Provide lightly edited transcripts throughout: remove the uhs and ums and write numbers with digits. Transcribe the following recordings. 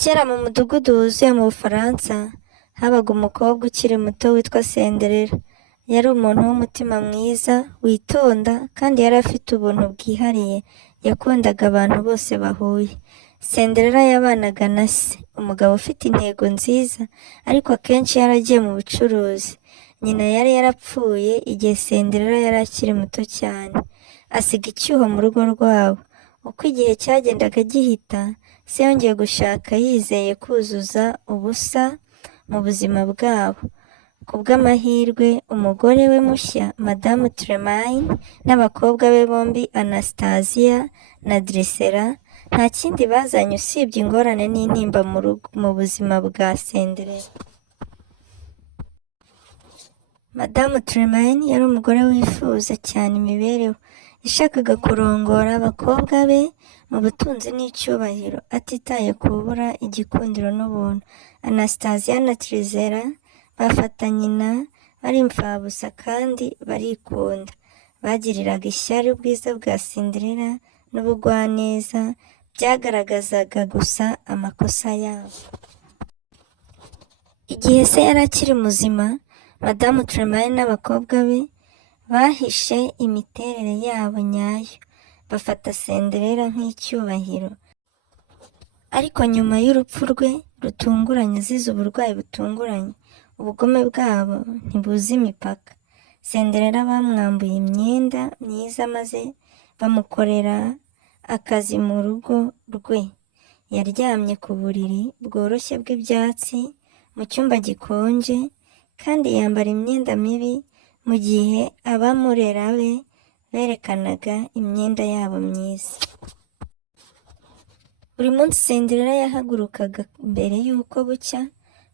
Kera mu mudugudu wuzuye mu Bufaransa, habaga umukobwa ukiri muto witwa Senderera. Yari umuntu w'umutima mwiza, witonda, kandi yari afite ubuntu bwihariye. Yakundaga abantu bose bahuye. Senderera yabanaga na se, umugabo ufite intego nziza, ariko akenshi yaragiye mu bucuruzi. Nyina yari yarapfuye igihe Senderera yari akiri muto cyane, asiga icyuho mu rugo rwabo. Uko igihe cyagendaga gihita, se yongeye gushaka yizeye kuzuza ubusa mu buzima bwabo. Ku bw'amahirwe, umugore we mushya, Madamu Tremaine, n'abakobwa be bombi Anastasia na Drusilla, nta kindi bazanye usibye ingorane n'intimba mu buzima bwa Senderera. Madamu Tremaine yari umugore wifuza cyane imibereho. Yashakaga kurongora abakobwa be mu butunzi n'icyubahiro, atitaye kubura igikundiro n'ubuntu. Anastasia na Drusilla bafata nyina bari imfabusa kandi barikunda. Bagiriraga ishyari ubwiza bwa Cinderella n'ubugwaneza byagaragazaga gusa amakosa yabo. Igihe se yari akiri muzima, Madamu Tremaine n'abakobwa be bahishe imiterere yabo nyayo, bafata Cinderella nk'icyubahiro. Ariko nyuma y'urupfu rwe rutunguranye azize uburwayi butunguranye, ubugome bwabo ntibuzi imipaka. Cinderella bamwambuye imyenda myiza maze bamukorera akazi mu rugo rwe. Yaryamye ku buriri bworoshye bw'ibyatsi mu cyumba gikonje, kandi yambara imyenda mibi mu gihe abamurera be berekanaga imyenda yabo myiza. Buri munsi Cinderella yahagurukaga mbere y'uko bucya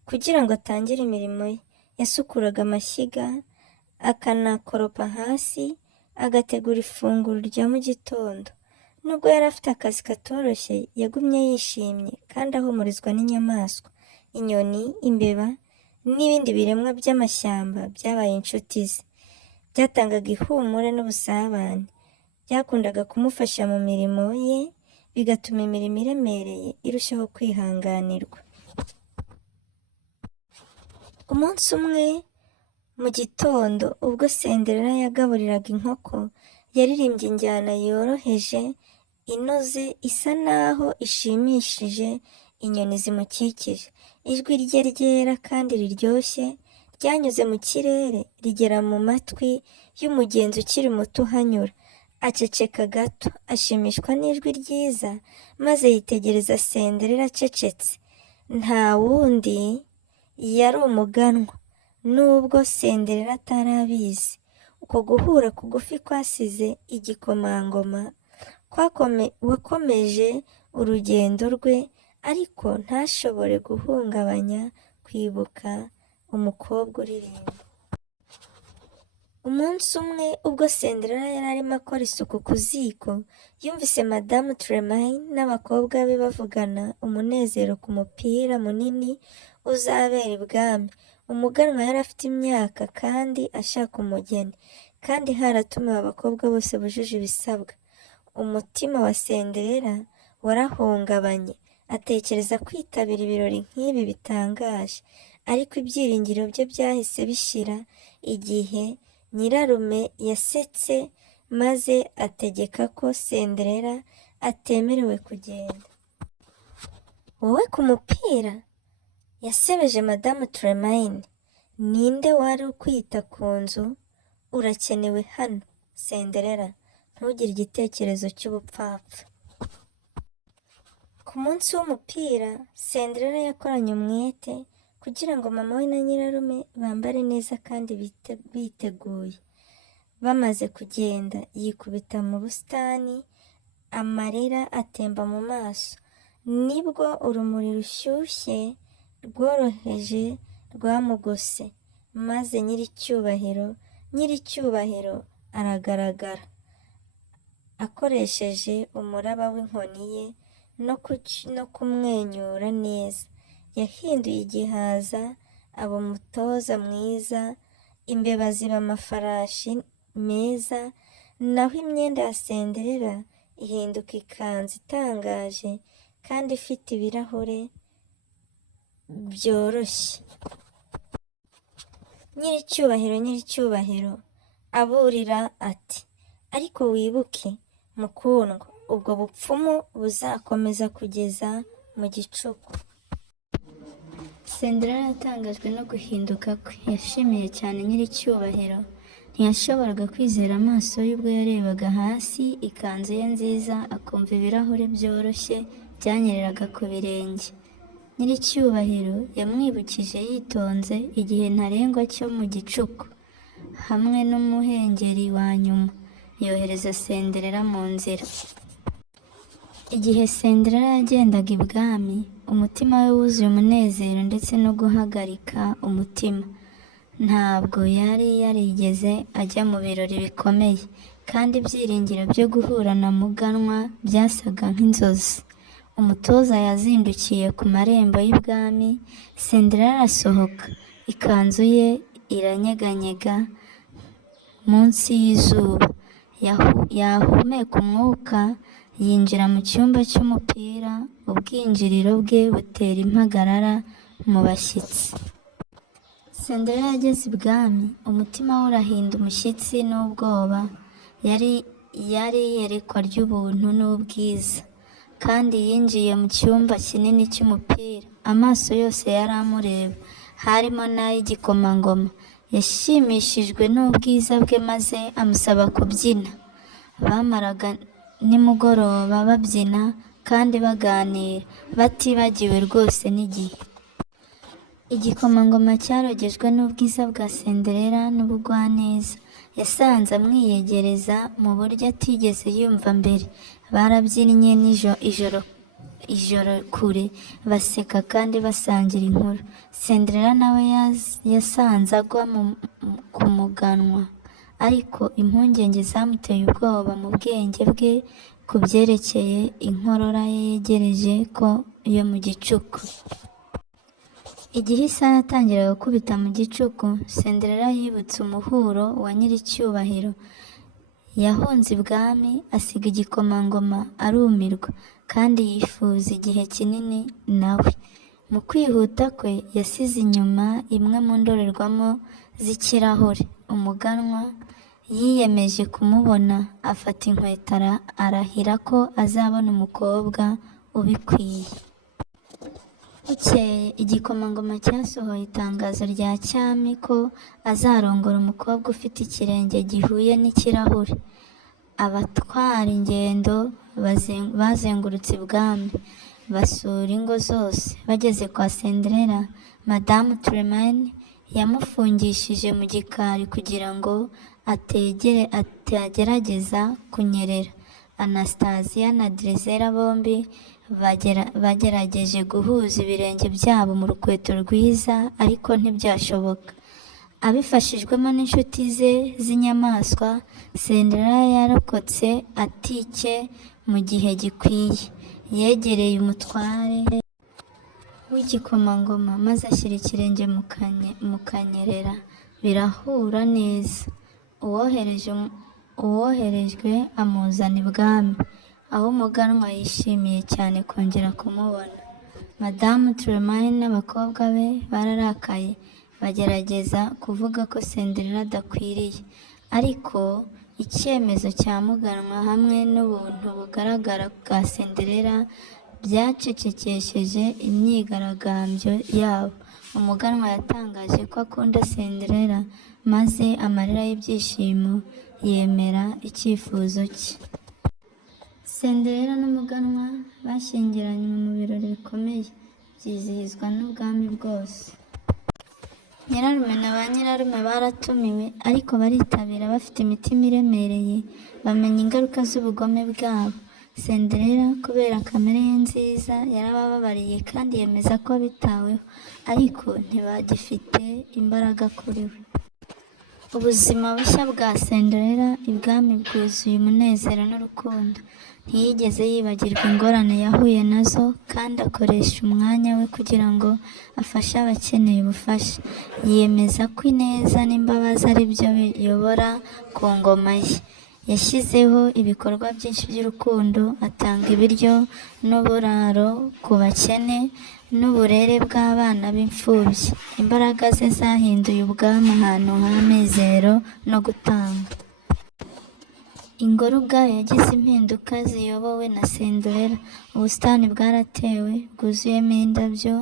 kugira ngo atangire imirimo ye. Yasukuraga amashyiga, akanakoropa hasi, agategura ifunguro rya mu gitondo. Nubwo yari afite akazi katoroshye, yagumye yishimye kandi ahumurizwa n'inyamaswa. Inyoni, imbeba n'ibindi biremwa by'amashyamba byabaye inshuti ze. Byatangaga ihumure n'ubusabane. Byakundaga kumufasha mu mirimo ye, bigatuma imirimo iremereye irushaho kwihanganirwa. Umunsi umwe mu gitondo, ubwo Cinderella yagaburiraga inkoko, yaririmbye injyana yoroheje, inoze, isa naho ishimishije inyoni zimukikije. Ijwi rye ryera kandi riryoshye ryanyuze mu kirere rigera mu matwi y'umugenzi ukiri muto uhanyura. Aceceka gato, ashimishwa n'ijwi ryiza, maze yitegereza Cinderella acecetse. Nta wundi, yari umuganwa, nubwo Cinderella atari abizi. Uko guhura kugufi kwasize igikomangoma wakomeje urugendo rwe, ariko ntashobore guhungabanya kwibuka umukobwa uririmba. Umunsi umwe ubwo Cinderella yari arimo akora isuku ku ziko, yumvise Madamu Tremaine n'abakobwa be bavugana umunezero ku mupira munini uzabera ibwami. Umuganwa yari afite imyaka kandi ashaka umugeni, kandi haratumiwe abakobwa bose bujuje ibisabwa. Umutima wa Cinderella warahungabanye, atekereza kwitabira ibirori nk'ibi bitangaje, ariko ibyiringiro bye byahise bishira igihe nyirarume yasetse maze ategeka ko Cinderella atemerewe kugenda. Wowe ku mupira? Yasebeje Madamu Tremaine. Ninde wari ukwita ku nzu? Urakenewe hano, Cinderella. Ntugire igitekerezo cy'ubupfapfa. Ku munsi w'umupira, Cinderella yakoranye umwete kugira ngo mama we na nyirarume bambare neza kandi biteguye. Bamaze kugenda, yikubita mu busitani, amarira atemba mu maso. Nibwo urumuri rushyushye rworoheje rwamugose, maze nyiricyubahiro aragaragara, akoresheje umuraba w'inkoni ye no kumwenyura neza. Yahinduye igihaza aba umutoza mwiza, imbeba ziba amafarashi meza, naho imyenda ya Cinderella ihinduka ikanzu itangaje kandi ifite ibirahure byoroshye. Nyiricyubahiro aburira ati, ariko wibuke mukundwa, ubwo bupfumu buzakomeza kugeza mu gicuku. Cinderella yatangajwe no guhinduka kwe. Yashimiye cyane nyiricyubahiro. Ntiyashoboraga kwizera amaso ye ubwo yarebaga hasi ikanzu ye nziza, akumva ibirahure byoroshye byanyereraga ku birenge. Nyiricyubahiro yamwibukije yitonze igihe ntarengwa cyo mu gicuku hamwe n'umuhengeri wa nyuma. Yohereza Cinderella mu nzira. Igihe Cinderella yagendaga ibwami, umutima we wuzuye umunezero ndetse no guhagarika umutima. Ntabwo yari yarigeze ajya mu birori bikomeye, kandi ibyiringiro byo guhura na Muganwa byasaga nk'inzozi. Umutoza yazindukiye ku marembo y'ibwami. Cinderella arasohoka, ikanzu ye iranyeganyega munsi y'izuba. Yahumeka umwuka, yinjira mu cyumba cy'umupira. Ubwinjiriro bwe butera impagarara mu bashyitsi. Cinderella yageze ibwami, umutima we urahinda umushyitsi n'ubwoba. Yari iyerekwa ry'ubuntu n'ubwiza, kandi yinjiye mu cyumba kinini cy'umupira. Amaso yose yari amureba, harimo n'ay'igikomangoma. Yashimishijwe n'ubwiza bwe maze amusaba kubyina. Bamaraga nimugoroba babyina kandi baganira, batibagiwe rwose n'igihe. Igikomangoma cyarogejwe n'ubwiza bwa Cinderella n'ubugwaneza. Yasanze amwiyegereza mu buryo atigeze yumva mbere. Barabyinnye ijoro kure, baseka kandi basangira inkuru. Cinderella nawe yasanze agwa ku Muganwa, ariko impungenge zamuteye ubwoba mu bwenge bwe ku byerekeye inkorora ye yegereje ko yo mu gicuku. Igihe isaha yatangiraga gukubita mu gicuku, Cinderella yibutse umuhuro wa nyiricyubahiro. Yahunze ibwami, asiga igikomangoma arumirwa, kandi yifuza igihe kinini nawe. Mu kwihuta kwe yasize inyuma imwe mu ndorerwamo z'ikirahure. Umuganwa yiyemeje kumubona, afata inkweto arahira ko azabona umukobwa ubikwiye. Bukeye igikomangoma cyasohoye itangazo rya cyami ko azarongora umukobwa ufite ikirenge gihuye n'ikirahure. Abatwara ingendo bazengurutse ibwami, basura ingo zose. Bageze kwa Cinderella, Madame Tremaine yamufungishije mu gikari kugira ngo atagerageza kunyerera. Anastasia na Drizella bombi bagerageje guhuza ibirenge byabo mu rukweto rwiza, ariko ntibyashoboka. Abifashijwemo n'inshuti ze z'inyamaswa, Cinderella yarokotse atike mu gihe gikwiye. Yegereye umutware w'igikomangoma maze ashyira ikirenge mu kanyerera, birahura neza. Uwoherejwe amuzana ibwami, aho Umuganwa yishimiye cyane kongera kumubona. Madamu Tremaine n'abakobwa be bararakaye, bagerageza kuvuga ko Cinderella adakwiriye, ariko icyemezo cya Muganwa hamwe n'ubuntu bugaragara bwa Cinderella byacecekesheje imyigaragambyo yabo. Umuganwa yatangaje ko akunda Cinderella, maze amarira y'ibyishimo yemera icyifuzo cye. Cinderella n'Umuganwa bashyingiranywe mu birori bikomeye, byizihizwa n'ubwami bwose. Nyirarume na ba nyirarume baratumiwe, ariko baritabira bafite imitima iremereye, bamenya ingaruka z'ubugome bwabo. Cinderella kubera kamere ye nziza yarabababariye kandi yemeza ko bitaweho, ariko ntibagifite imbaraga kuri we. Ubuzima bushya bwa Cinderella ibwami bwuzuye umunezero n'urukundo. Ntiyigeze yibagirwa ingorane yahuye nazo, kandi akoresha umwanya we kugira ngo afashe abakeneye ubufasha. Yemeza ko ineza n'imbabazi ari byo biyobora ku ngoma ye. Yashyizeho ibikorwa byinshi by'urukundo, atanga ibiryo n'uburaro ku bakene, n'uburere bw'abana b'imfubyi. Imbaraga ze zahinduye ubwami ahantu h'amizero no gutanga. Ingoro ubwayo yagize impinduka ziyobowe na Cinderella. Ubusitani bwaratewe bwuzuyemo indabyo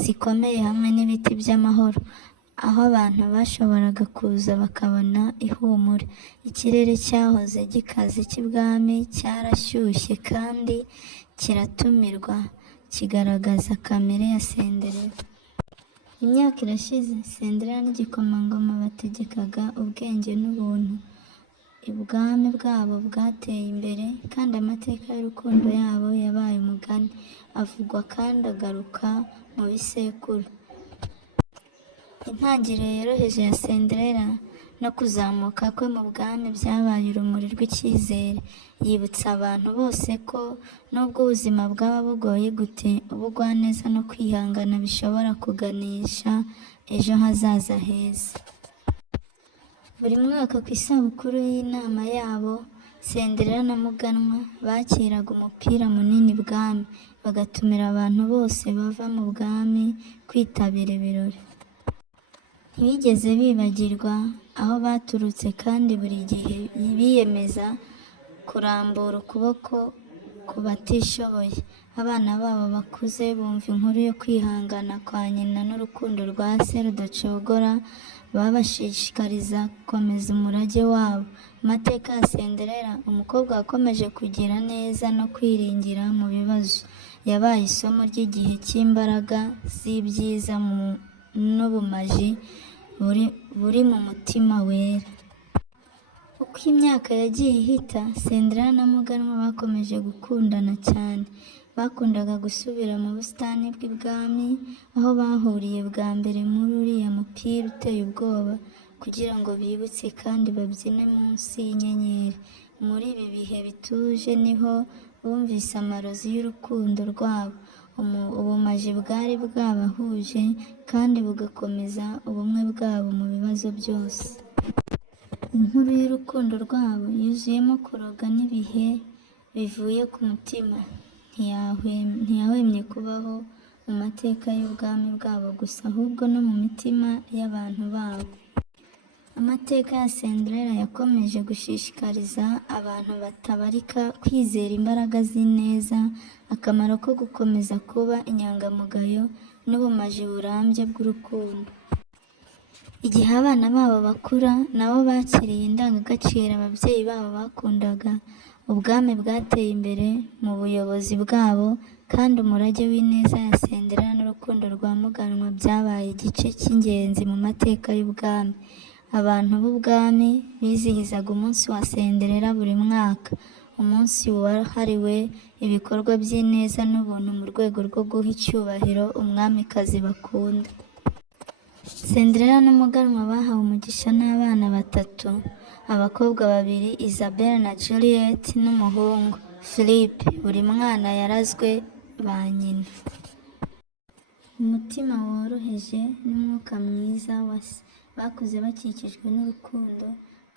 zikomeye hamwe n'ibiti by'amahoro, aho abantu bashoboraga kuza bakabona ihumure. Ikirere cyahoze gikaze cy'ibwami cyarashyushye kandi kiratumirwa, kigaragaza kamere ya Cinderella. Imyaka irashize, Cinderella n'igikomangoma bategekaga ubwenge n'ubuntu. Ubwami bwabo bwateye imbere, kandi amateka y'urukundo yabo yabaye umugani, avugwa kandi agaruka mu bisekuru. Intangiriro yoroheje ya Cinderella no kuzamuka kwe mu bwami byabaye urumuri rw'icyizere. Yibutsa abantu bose ko nubwo ubuzima bwaba bugoye gute, ubugwaneza no kwihangana bishobora kuganisha ejo hazaza heza. Buri mwaka ku isabukuru y'inama yabo, Cinderella na Muganwa bakiraga umupira munini ibwami, bagatumira abantu bose bava mu bwami kwitabira ibirori. Ntibigeze bibagirwa aho baturutse, kandi buri gihe biyemeza kurambura ukuboko ku batishoboye. Abana babo bakuze bumva inkuru yo kwihangana kwa nyina n'urukundo rwa se rudacogora, babashishikariza gukomeza umurage wabo. Amateka ya Cinderella, umukobwa wakomeje kugira neza no kwiringira mu bibazo, yabaye isomo ry'igihe cy'imbaraga z'ibyiza n'ubumaji buri mu mutima wera. Uko imyaka yagiye ihita, Cinderella na Muganwa bakomeje gukundana cyane. Bakundaga gusubira mu busitani bw'ibwami, aho bahuriye bwa mbere muri uriya mupira uteye ubwoba, kugira ngo bibutse kandi babyine munsi y'inyenyeri. Muri ibi bihe bituje niho bumvise amarozi y'urukundo rwabo. Ubumaji bwari bwabahuje kandi bugakomeza ubumwe bwabo mu bibazo byose. Inkuru y'urukundo rwabo yuzuyemo kuroga n'ibihe bivuye ku mutima. Ntiyahwemye kubaho mu mateka y'ubwami bwabo gusa, ahubwo no mu mitima y'abantu babo. Amateka ya Cinderella yakomeje gushishikariza abantu batabarika kwizera imbaraga z'ineza, akamaro ko gukomeza kuba inyangamugayo, n'ubumaji burambye bw'urukundo. Igihe abana babo bakura, nabo bakiriye indangagaciro ababyeyi babo bakundaga. Ubwami bwateye imbere mu buyobozi bwabo, kandi umurage w'ineza ya Cinderella n'urukundo rwa Muganwa byabaye igice cy'ingenzi mu mateka y'ubwami. Abantu b'ubwami bizihizaga umunsi wa Cinderella buri mwaka, umunsi wahariwe ibikorwa by'ineza n'ubuntu mu rwego rwo guha icyubahiro umwamikazi bakunda. Cinderella na Muganwa bahawe umugisha n'abana batatu, abakobwa babiri Isabelle na Juliet, n'umuhungu Philippe. Buri mwana yarazwe ba nyina. Umutima woroheje n'umwuka mwiza wa se, bakuze bakikijwe n'urukundo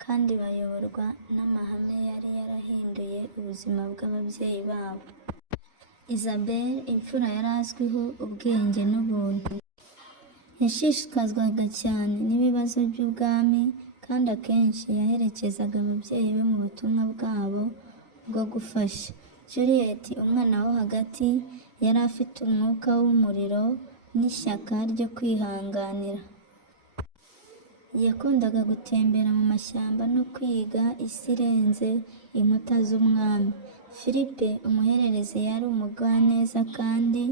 kandi bayoborwa n'amahame yari yarahinduye ubuzima bw'ababyeyi babo. Isabelle, imfura, yari azwiho ubwenge n'ubuntu. Yashishikazwaga cyane n'ibibazo by'ubwami, kandi akenshi yaherekezaga ababyeyi be mu butumwa bwabo bwo gufasha. Juliet, umwana wo hagati, yari afite umwuka w'umuriro n'ishyaka ryo kwihanganira. Yakundaga gutembera mu mashyamba no kwiga isi irenze inkuta z'umwami. Philippe, umuhererezi, yari umugwaneza kandi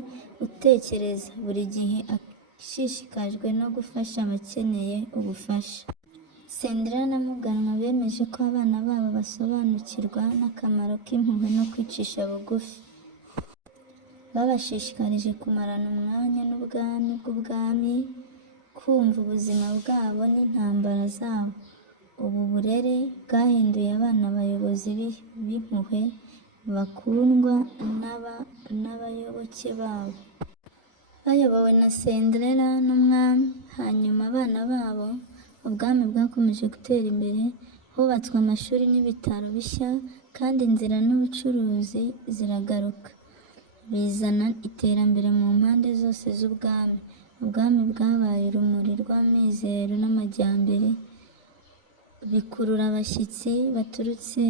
utekereza, buri gihe ashishikajwe no gufasha abakeneye ubufasha. Cinderella na Muganwa bemeje ko abana babo basobanukirwa n'akamaro k'impuhwe no kwicisha bugufi. Babashishikarije kumarana umwanya n'ubwami bw'ubwami, kumva ubuzima bwabo n'intambara zabo. Ubu burere bwahinduye abana abayobozi b'impuhwe, bakundwa n'abayoboke babo. Bayobowe na Cinderella n'umwami. Hanyuma abana babo, ubwami bwakomeje gutera imbere, hubatswe amashuri n'ibitaro bishya, kandi inzira n'ubucuruzi ziragaruka. bizana iterambere mu mpande zose z'ubwami. Ubwami bwabaye urumuri rw'amizero n'amajyambere, bikurura abashyitsi baturutse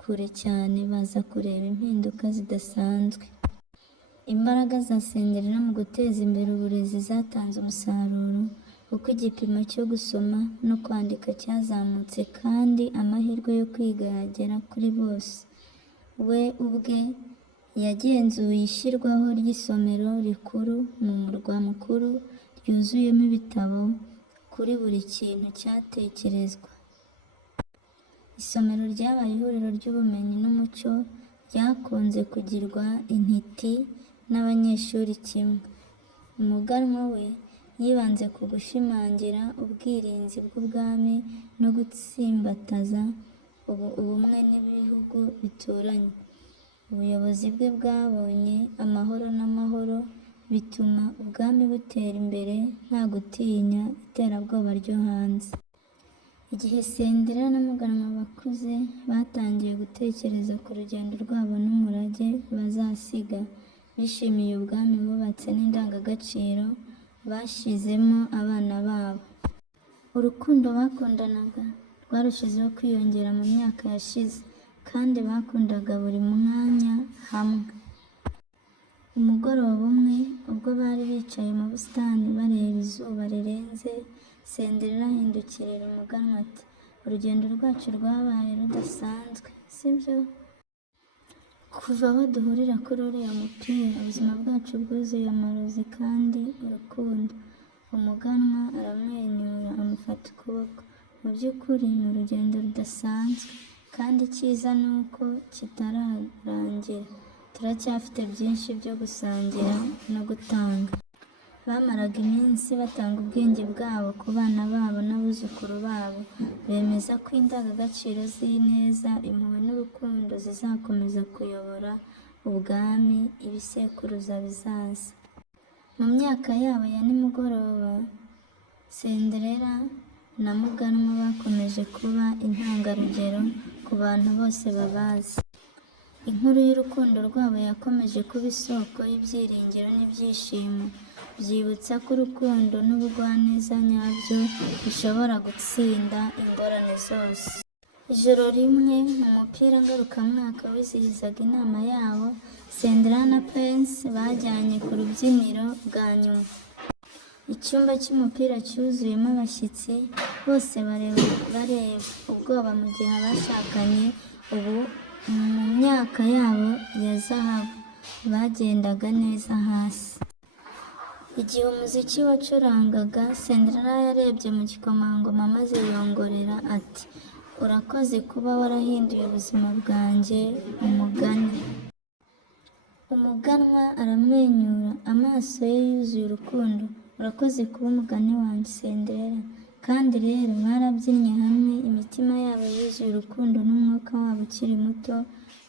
kure cyane baza kureba impinduka zidasanzwe. Imbaraga za Cinderella mu guteza imbere uburezi zatanze umusaruro, kuko igipimo cyo gusoma no kwandika cyazamutse kandi amahirwe yo kwiga yagera kuri bose. We ubwe yagenzuye ishyirwaho ry'isomero rikuru mu murwa mukuru ryuzuyemo ibitabo kuri buri kintu cyatekerezwa. Isomero ryabaye ihuriro ry'ubumenyi n'umuco, ryakunze kugirwa intiti n'abanyeshuri kimwe. Umuganwa we yibanze ku gushimangira ubwirinzi bw'ubwami no gutsimbataza ubumwe n'ibihugu bituranye. Ubuyobozi bwe bwabonye amahoro n'amahoro, bituma ubwami butera imbere nta gutinya iterabwoba ryo hanze. Igihe Cinderella na Muganwa bakuze, batangiye gutekereza ku rugendo rwabo n'umurage bazasiga. Bishimiye ubwami bubatse n'indangagaciro bashyizemo abana babo. Urukundo bakundanaga rwarushijeho kwiyongera mu myaka yashize, kandi bakundaga buri mwanya hamwe. Umugoroba umwe, ubwo bari bicaye mu busitani bareba izuba rirenze, Cinderella ahindukirira Umuganwa ati, urugendo rwacu rwabaye rudasanzwe, sibyo? Kuva aho duhurira kuri uriya mupira, ubuzima bwacu bwuzuye amarozi kandi urukundo. Umuganwa aramwenyura amufata ukuboko. Mu by'ukuri ni urugendo rudasanzwe, kandi icyiza ni uko kitararangira. Turacyafite byinshi byo gusangira no gutanga. Bamaraga iminsi batanga ubwenge bwabo ku bana babo n'abuzukuru babo, bemeza ko indangagaciro z'ineza, impuhwe n'urukundo zizakomeza kuyobora ubwami ibisekuruza bizaza. Mu myaka yabo ya nimugoroba, Cinderella na Muganwa bakomeje kuba intangarugero ku bantu bose babazi. Inkuru y'urukundo rwabo yakomeje kuba isoko y'ibyiringiro n'ibyishimo, byibutsa ko urukundo n'ubugwaneza nyabyo bishobora gutsinda ingorane zose. Ijoro rimwe, mu mupira ngarukamwaka wizihizaga inama yabo, Cinderella na Prince bajyanye ku rubyiniro bwa nyuma. Icyumba cy'umupira cyuzuyemo abashyitsi, bose bareba ubwoba mu gihe abashakanye ubu mu myaka yabo ya zahabu bagendaga neza hasi. Igihe umuziki wacurangaga, Cinderella yarebye mu gikomangoma maze yongorera ati, urakoze kuba warahinduye ubuzima bwanjye, Umuganwa. Umuganwa aramwenyura, amaso ye yuzuye urukundo. Urakoze kuba umugani wanjye, Cinderella. Kandi rero barabyinnye hamwe, imitima yabo yuzuye urukundo n'umwuka wabo ukiri muto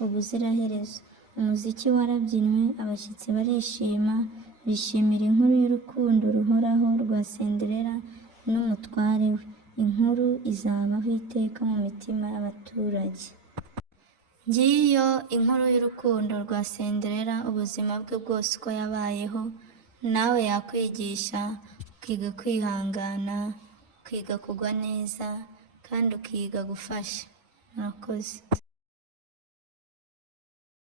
ubuziraherezo. Umuziki warabyinywe, abashyitsi barishima, bishimira inkuru y'urukundo ruhoraho rwa Cinderella n'umutware we. Inkuru izabaho iteka mu mitima y'abaturage. Ngiyo inkuru y'urukundo rwa Cinderella, ubuzima bwe bwose uko yabayeho. Nawe yakwigisha, ukiga kwihangana, ukiga kugwa neza, kandi ukiga gufasha. Murakoze.